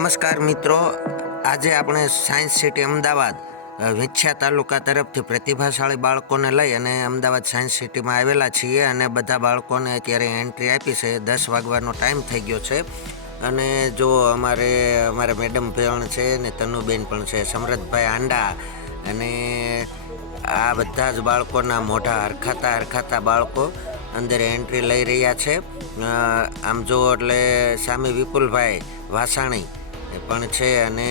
નમસ્કાર મિત્રો, આજે આપણે સાયન્સ સિટી અમદાવાદ વિછ્યા તાલુકા તરફથી પ્રતિભાશાળી બાળકોને લઈ અને અમદાવાદ સાયન્સ સિટીમાં આવેલા છીએ અને બધા બાળકોને અત્યારે એન્ટ્રી આપી છે. 10 વાગવાનો ટાઈમ થઈ ગયો છે અને જો અમારા મેડમ પણ છે ને તનુબેન પણ છે, સમરથભાઈ આંડા, અને આ બધા જ બાળકોના મોઢા હરખાતા બાળકો અંદર એન્ટ્રી લઈ રહ્યા છે. આમ જો એટલે સામે વિપુલભાઈ વાસાણી પણ છે અને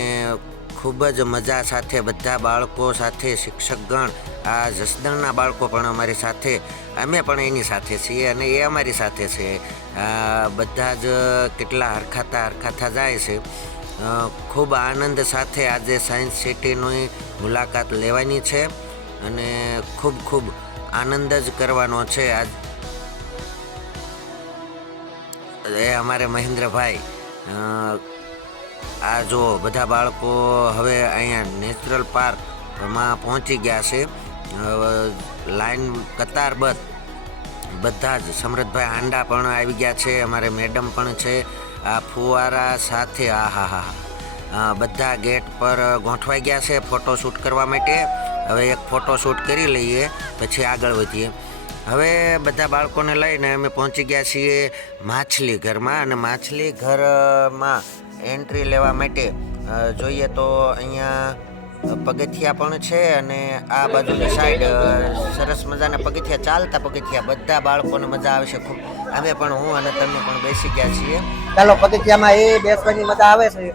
ખૂબ જ મજા સાથે બધા બાળકો સાથે શિક્ષકગણ, આ જસદણના બાળકો પણ અમારી સાથે, અમે પણ એની સાથે છીએ અને એ અમારી સાથે છે. બધા જ કેટલા હરખાતા જાય છે. ખૂબ આનંદ સાથે આજે સાયન્સ સિટીની મુલાકાત લેવાની છે અને ખૂબ આનંદ જ કરવાનો છે. એ અમારે મહેન્દ્રભાઈ, આ જો બધા બાળકો હવે અહીંયા નેચરલ પાર્કમાં પહોંચી ગયા છે. લાઈન કતારબદ્ધ બધા જ. સમરથભાઈ હાંડા પણ આવી ગયા છે, અમારે મેડમ પણ છે. આ ફુવારા સાથે બધા ગેટ પર ગોઠવાઈ ગયા છે ફોટોશૂટ કરવા માટે. હવે એક ફોટોશૂટ કરી લઈએ પછી આગળ વધીએ. હવે બધા બાળકોને લઈને અમે પહોંચી ગયા છીએ માછલી ઘરમાં, અને માછલી ઘરમાં એન્ટ્રી લેવા માટે જોઈએ તો અહીંયા પગથિયા પણ છે અને આ બાજુની સાઈડ સરસ મજાના પગથિયા, ચાલતા પગથિયા. બધા બાળકોને મજા આવે છે ખૂબ. અમે પણ, હું અને તમે પણ બેસી ગયા છીએ. ચાલો પગથિયામાં એ બેસવાની મજા આવે છે.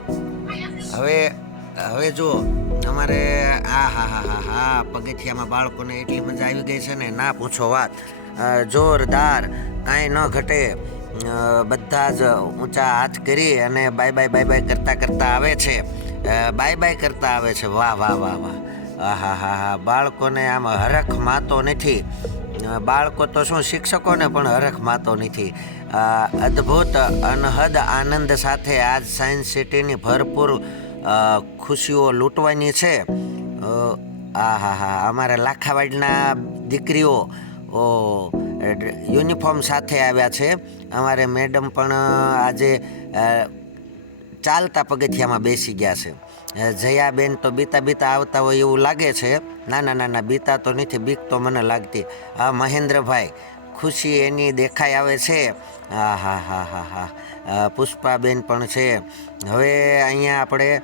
હવે જો અમારે હા પગથિયામાં બાળકોને એટલી મજા આવી ગઈ છે ને ના પૂછો વાત. જોરદાર, કાંઈ ન ઘટે. બધા જ ઊંચા હાથ કરી અને બાય બાય કરતા આવે છે. બાય કરતા આવે છે. વાહ. બાળકોને આમ હરખ માતો નથી. બાળકો તો શું, શિક્ષકોને પણ હરખ માતો નથી. અદ્ભુત અનહદ આનંદ સાથે આજ સાયન્સ સિટીની ભરપૂર ખુશીઓ લૂંટવાની છે. અમારા લાખાવાડના દીકરીઓ યુનિફોર્મ સાથે આવ્યા છે. અમારે મેડમ પણ આજે ચાલતા પગથિયામાં બેસી ગયા છે. જયાબેન તો બીતા આવતા હોય એવું લાગે છે. ના બીતા તો નથી, બીક તો મને લાગતી. મહેન્દ્રભાઈ, ખુશી એની દેખાઈ આવે છે. પુષ્પાબેન પણ છે. હવે અહીંયા આપણે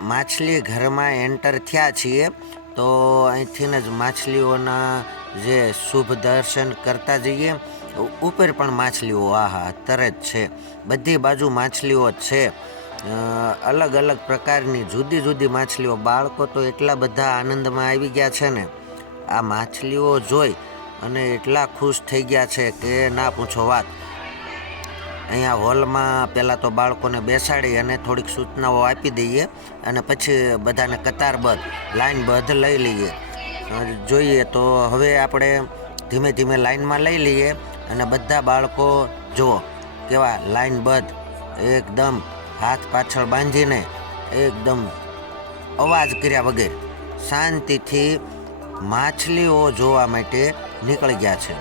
માછલી ઘરમાં એન્ટર થયા છીએ તો અહીંથી જ માછલીઓના જે શુભ દર્શન કરતા જઈએ. ઉપર પણ માછલીઓ તરત છે. બધી બાજુ માછલીઓ જ છે. અલગ પ્રકારની જુદી માછલીઓ. બાળકો તો એટલા બધા આનંદમાં આવી ગયા છે ને આ માછલીઓ જોઈ અને એટલા ખુશ થઈ ગયા છે કે ના પૂછો વાત. અહીંયા હોલમાં પહેલાં તો બાળકોને બેસાડી અને થોડીક સૂચનાઓ આપી દઈએ અને પછી બધાને કતારબદ્ધ લાઈનબદ્ધ લઈ લઈએ. જોઈએ તો હવે આપણે ધીમે લાઈનમાં લઈ લઈએ અને બધા બાળકો જુઓ કેવા લાઈનબદ્ધ, એકદમ હાથ પાછળ બાંધીને, એકદમ અવાજ કર્યા વગર શાંતિથી માછલીઓ જોવા માટે નીકળી ગયા છે.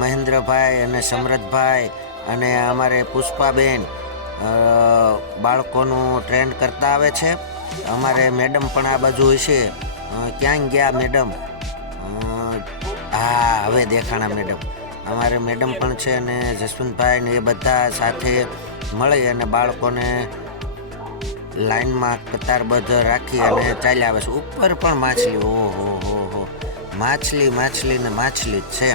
મહેન્દ્રભાઈ અને સમરથભાઈ અને અમારે પુષ્પાબેન બાળકોનું ટ્રેન કરતા આવે છે. અમારે મેડમ પણ આ બાજુ હશે. ક્યાં ગયા મેડમ? હવે દેખાણા મેડમ. અમારે મેડમ પણ છે અને જસવંતભાઈ ને એ બધા સાથે મળી અને બાળકોને લાઈનમાં કતારબદ્ધ રાખી અને ચાલ્યા આવે છે. ઉપર પણ માછલી, ઓહો, માછલી ને માછલી જ છે.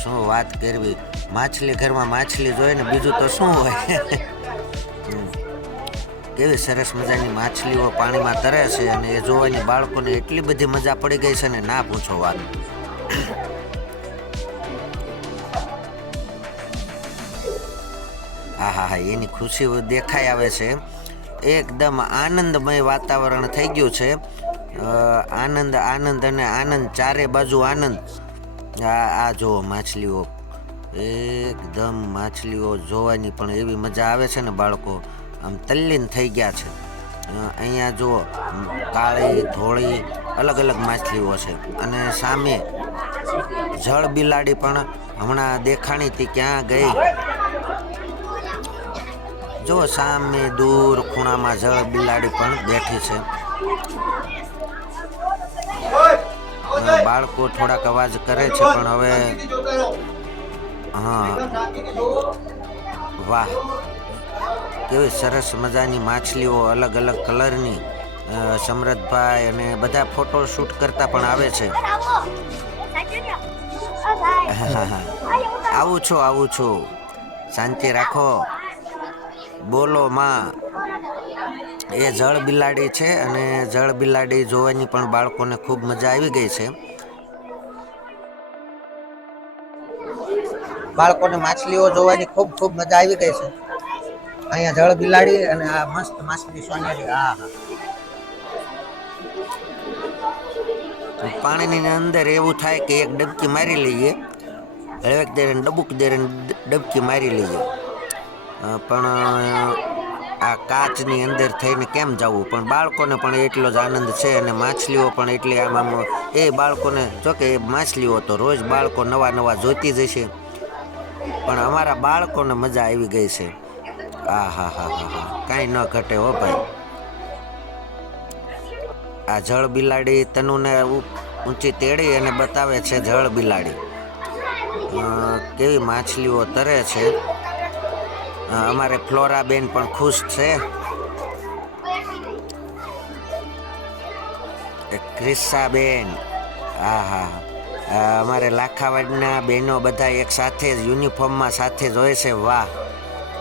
શું વાત કરવી. માછલી ઘરમાં માછલી જોઈને બીજું તો શું હોય. કેવી સરસ મજાની માછલીઓ પાણીમાં તરે છે અને એ જોવાની બાળકોને એટલી બધી મજા પડી ગઈ છે ને ના પૂછો વાત. એની ખુશી દેખાઈ આવે છે. એકદમ આનંદમય વાતાવરણ થઈ ગયું છે. આનંદ અને આનંદ, ચારે બાજુ આનંદ. આ જુઓ માછલીઓ, એકદમ માછલીઓ જોવાની પણ એવી મજા આવે છે ને બાળકો આમ તલ્લીન થઈ ગયા છે. અહીંયા જુઓ કાળી, ધોળી, અલગ માછલીઓ છે અને સામે જળ બિલાડી પણ હમણાં દેખાણી હતી. ક્યાં ગઈ જો સામે દૂર ખૂણામાં જળ બિલાડી પણ બેઠી છે. બાળકો થોડાક અવાજ કરે છે પણ હવે હા વાહ કેવી સરસ મજાની માછલીઓ અલગ અલગ કલરની. સમરથભાઈ અને બધા ફોટો શૂટ કરતા પણ આવે છે. આવું છું શાંતિ રાખો બોલો માં. એ જળ બિલાડી છે અને જળ બિલાડી જોવાની પણ બાળકોને ખૂબ મજા આવી ગઈ છે. બાળકોને માછલીઓ જોવાની ખૂબ ખૂબ મજા આવી ગઈ છે. અહીંયા જળ બિલાડી અને આ મસ્ત માછલી સોનેરી. હા પાણીની અંદર એવું થાય કે એક ડબકી મારી લઈએ, હળવેક દેરે ડબુક દેરે ડબકી મારી લઈએ, પણ આ કાચની અંદર થઈને કેમ જવું. પણ બાળકોને પણ એટલો જ આનંદ છે અને માછલીઓ પણ એટલી આમ એ બાળકોને જોકે એ માછલીઓ તો રોજ બાળકો નવા નવા જોતી જશે, પણ અમારા બાળકોને મજા આવી ગઈ છે. હા કાંઈ ન ઘટે હો ભાઈ. આ જળ બિલાડી તનુને ઊંચી તેડી અને બતાવે છે જળ બિલાડી કેવી માછલીઓ તરે છે. અમારે ફ્લોરાબેન પણ ખુશ છે. ક્રિસ્સાબેન, હા અમારે લાખાવાડના બહેનો બધા એક સાથે જ યુનિફોર્મમાં સાથે જ હોય છે. વાહ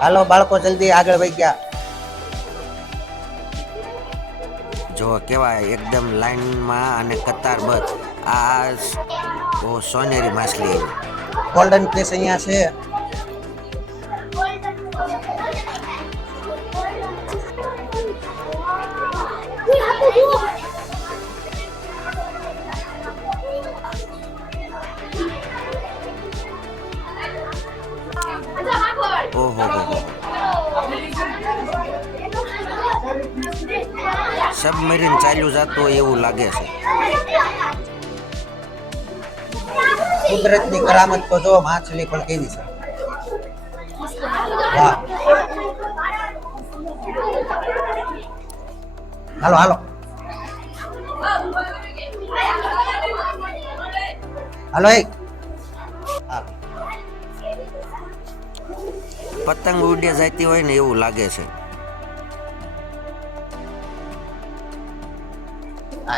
હાલો બાળકો જલ્દી આગળ વહી ગયા. જો કેવા એકદમ લાઈનમાં અને કતારબદ્ધ. આ સોનેરી માછલી એવી ગોલ્ડન ફિશ અહીંયા છે. ઓહો સબમરીન ચાલ્યું જતું હોય એવું લાગે છે. કુદરતની કરામત તો જો માછલી પણ કેવી છે. વાહ હાલો હાલો હાલો એ પતંગ ઉડે જતી હોય ને એવું લાગે છે.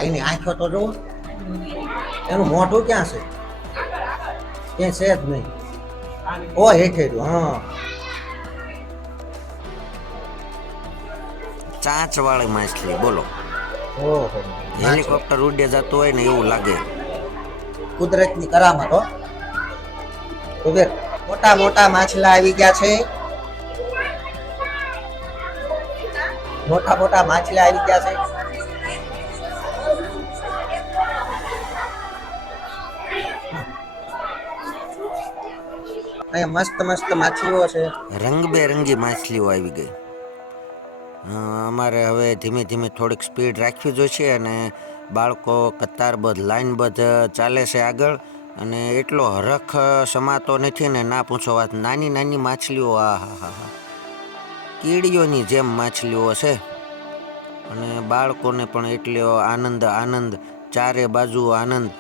એની આંખો તો જો, એનું મોઢું ક્યાં છે? ક્યાંય છે જ નહીં. ઓ હેઠેડું. હા ચાંચ વાળી માછલી બોલો. ઓહો હેલિકોપ્ટર ઉડે જતું હોય ને એવું લાગે. કુદરતની કરામત હો. ઉભેર મોટા મોટા માછલા આવી ગયા છે. મોટા મોટા માછલા આવી ગયા છે. અહીંયા મસ્ત મસ્ત માછલીઓ છે. રંગબેરંગી માછલીઓ આવી ગઈ. અમારે હવે ધીમે ધીમે થોડીક સ્પીડ રાખવી જોઈશે અને બાળકો કતારબદ્ધ લાઈનબદ્ધ ચાલે છે આગળ. અને એટલો હરખ સમાતો નથી ને ના પૂછો વાત. નાની નાની માછલીઓ, હા કીડીઓની જેમ માછલીઓ છે અને બાળકોને પણ એટલો આનંદ ચારે બાજુ આનંદ.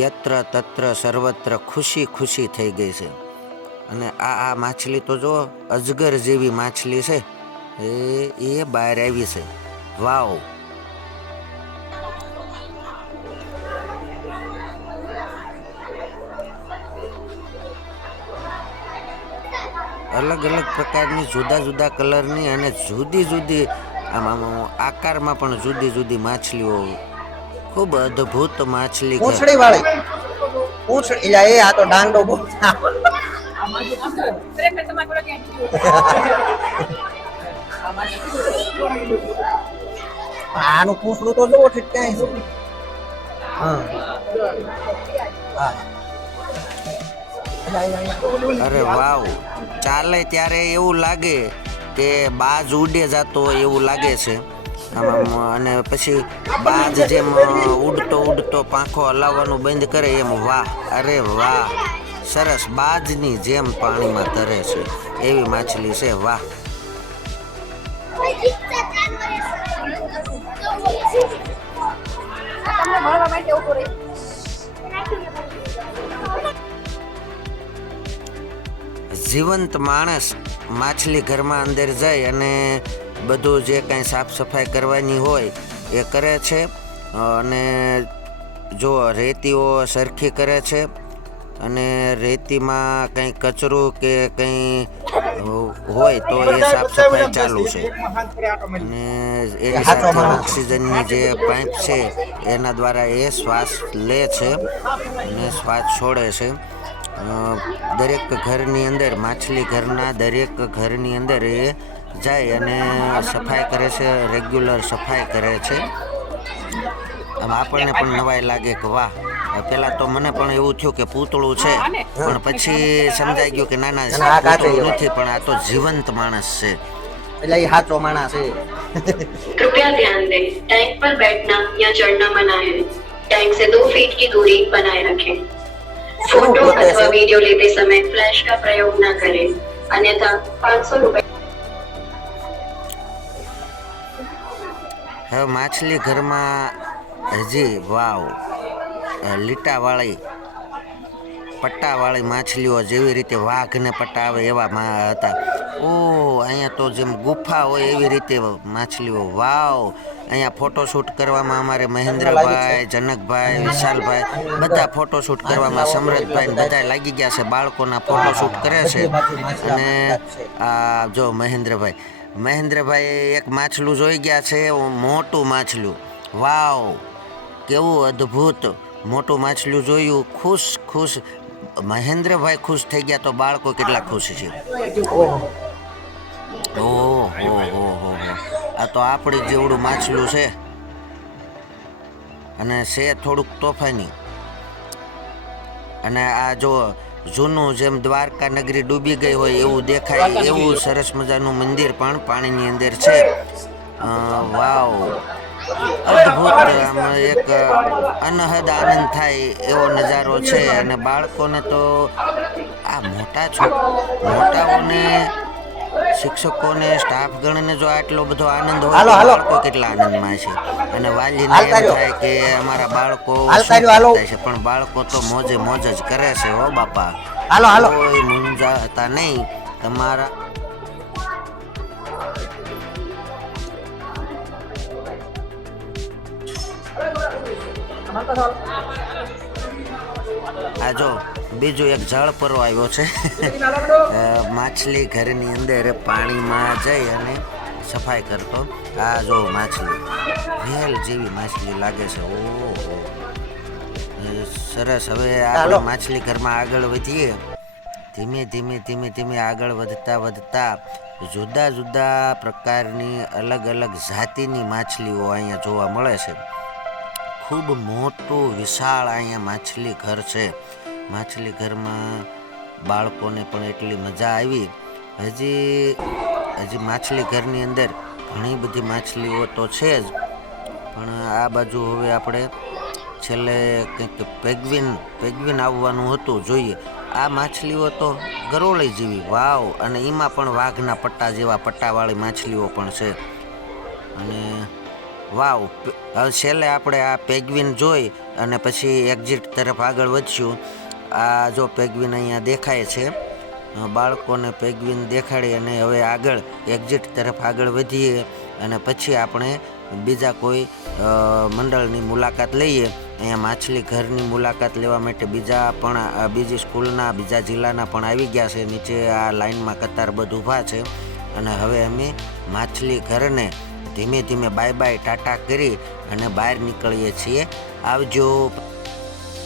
યત્ર તત્ર સર્વત્ર ખુશી ખુશી થઈ ગઈ છે. અને આ માછલી તો જો અજગર જેવી માછલી છે. એ બહાર આવી છે. વાવ અલગ અલગ પ્રકારની જુદા જુદા કલરની અને જુદી જુદી આમ આકારમાં પણ જુદી જુદી માછલીઓ. ખૂબ અદ્ભુત માછલી. પૂંછડી વાળી પૂંછડી. એ આ તો ડાંડો બહુ. આનું પૂંછડું તો જોવો ઠીક ક્યાંય છે. અરે વાવ ચાલે ત્યારે એવું લાગે કે બાજ ઉડે જતો હોય એવું લાગે છે. અને પછી બાજ જેમ ઉડતો પાંખો હલાવવાનું બંધ કરે એમ. વાહ અરે વાહ સરસ બાજની જેમ પાણીમાં તરે છે. એવી માછલી છે. વાહ, જીવંત માણસ માછલી ઘરમાં અંદર જઈ અને બધું જે કાંઈ સાફ સફાઈ કરવાની હોય એ કરે છે. અને જો રેતીઓ સરખી કરે છે અને રેતીમાં કંઈ કચરું કે કંઈ હોય તો એ સાફ સફાઈ ચાલુ છે. અને એની સાથે ઓક્સિજનની જે પાઇપ છે એના દ્વારા એ શ્વાસ લે છે અને શ્વાસ છોડે છે. દરેક ઘરની અંદર માછલી ઘરના દરેક ઘરની અંદર એ જાય અને સફાઈ કરે છે, રેગ્યુલર સફાઈ કરે છે. આમ આપણને પણ નવાઈ લાગે કે વાહ, પેલા તો મને પણ એવું થયું કે પૂતળું છે, પણ પછી સમજાઈ ગયું કે ના ના, પૂતળું નથી, પણ આ તો જીવંત માણસ છે. એટલે એ સાચો માણસ છે. कृपया ध्यान दें, टैंक पर बैठना या चढ़ना मना है. टैंक से 2 फीट की दूरी बनाए रखें. फोटो अथवा वीडियो लेते समय फ्लैश का प्रयोग न करें, अन्यथा 500 रुपए. હવે માછલી ઘરમાં હજી વાવ, લીટાવાળી પટ્ટાવાળી માછલીઓ જેવી રીતે વાઘને પટ્ટા આવે એવા હતા. અહીંયા તો જેમ ગુફા હોય એવી રીતે માછલીઓ. વાવ, અહીંયા ફોટોશૂટ કરવામાં અમારે મહેન્દ્રભાઈ, જનકભાઈ, વિશાલભાઈ બધા ફોટોશૂટ કરવામાં, સમરથભાઈ ને બધા લાગી ગયા છે, બાળકોના ફોટોશૂટ કરે છે. અને આ જો મહેન્દ્રભાઈ એક માછલું જોઈ ગયા છે, મોટું માછલું. વાવ, કેવું અદ્ભુત મોટું માછલું જોયું. ખુશ મહેન્દ્રભાઈ ખુશ થઈ ગયા તો બાળકો કેટલા ખુશ છે. ઓહો, આ તો આપણી જેવડું માછલું છે અને છે થોડુંક તોફાની. અને આ જો જૂનું જેમ દ્વારકા નગરી ડૂબી ગઈ હોય એવું દેખાય એવું સરસ મજાનું મંદિર પણ પાણીની અંદર છે. વાવ, અદ્ભુત, આમાં એક અનહદ આનંદ થાય એવો નજારો છે. અને બાળકોને તો આ મોટાઓને, શિક્ષકોને, સ્ટાફગણને જો આટલો બધો આનંદ હોય તો બાળકો કેટલા આનંદમાં છે. અને વાલીને એમ થાય કે અમારા બાળકો થાય છે, પણ બાળકો તો મોજે મોજ જ કરે છે. હો બાપા, કોઈ મૂંઝાતા નહીં તમારા. આ જો બીજું એક જળપરો આવ્યો છે. માછલી ઘરની અંદર પાણીમાં જઈ અને સફાઈ કરતો. આ જો માછલી વેલ જેવી માછલી લાગે છે. ઓહો, સરસ. હવે આપણે માછલી ઘરમાં આગળ વધીએ. ધીમે આગળ વધતા જુદા જુદા પ્રકારની અલગ અલગ જાતિની માછલીઓ અહીંયા જોવા મળે છે. ખૂબ મોટું વિશાળ અહીંયા માછલી ઘર છે. માછલી ઘરમાં બાળકોને પણ એટલી મજા આવી. હજી માછલી ઘરની અંદર ઘણી બધી માછલીઓ તો છે જ, પણ આ બાજુ હવે આપણે છેલ્લે કંઈક પેગ્વિન આવવાનું હતું, જોઈએ. આ માછલીઓ તો ગરોળી જેવી. વાવ, અને એમાં પણ વાઘના પટ્ટા જેવા પટ્ટાવાળી માછલીઓ પણ છે. અને વાવ, હવે છેલ્લે આપણે આ પેગ્વિન જોઈ અને પછી એક્ઝિટ તરફ આગળ વધશું. આ જો પેગ્વિન અહીંયા દેખાય છે. બાળકોને પેગ્વિન દેખાડી અને હવે આગળ એક્ઝિટ તરફ આગળ વધીએ અને પછી આપણે બીજા કોઈ મંડળની મુલાકાત લઈએ. અહીંયા માછલી ઘરની મુલાકાત લેવા માટે બીજી સ્કૂલના, બીજા જિલ્લાના પણ આવી ગયા છે. નીચે આ લાઈનમાં કતારબદ્ધ ઊભા છે. અને હવે અમે માછલી ઘરને ધીમે બાય ટાટા કરી અને બહાર નીકળીએ છીએ. આવજો.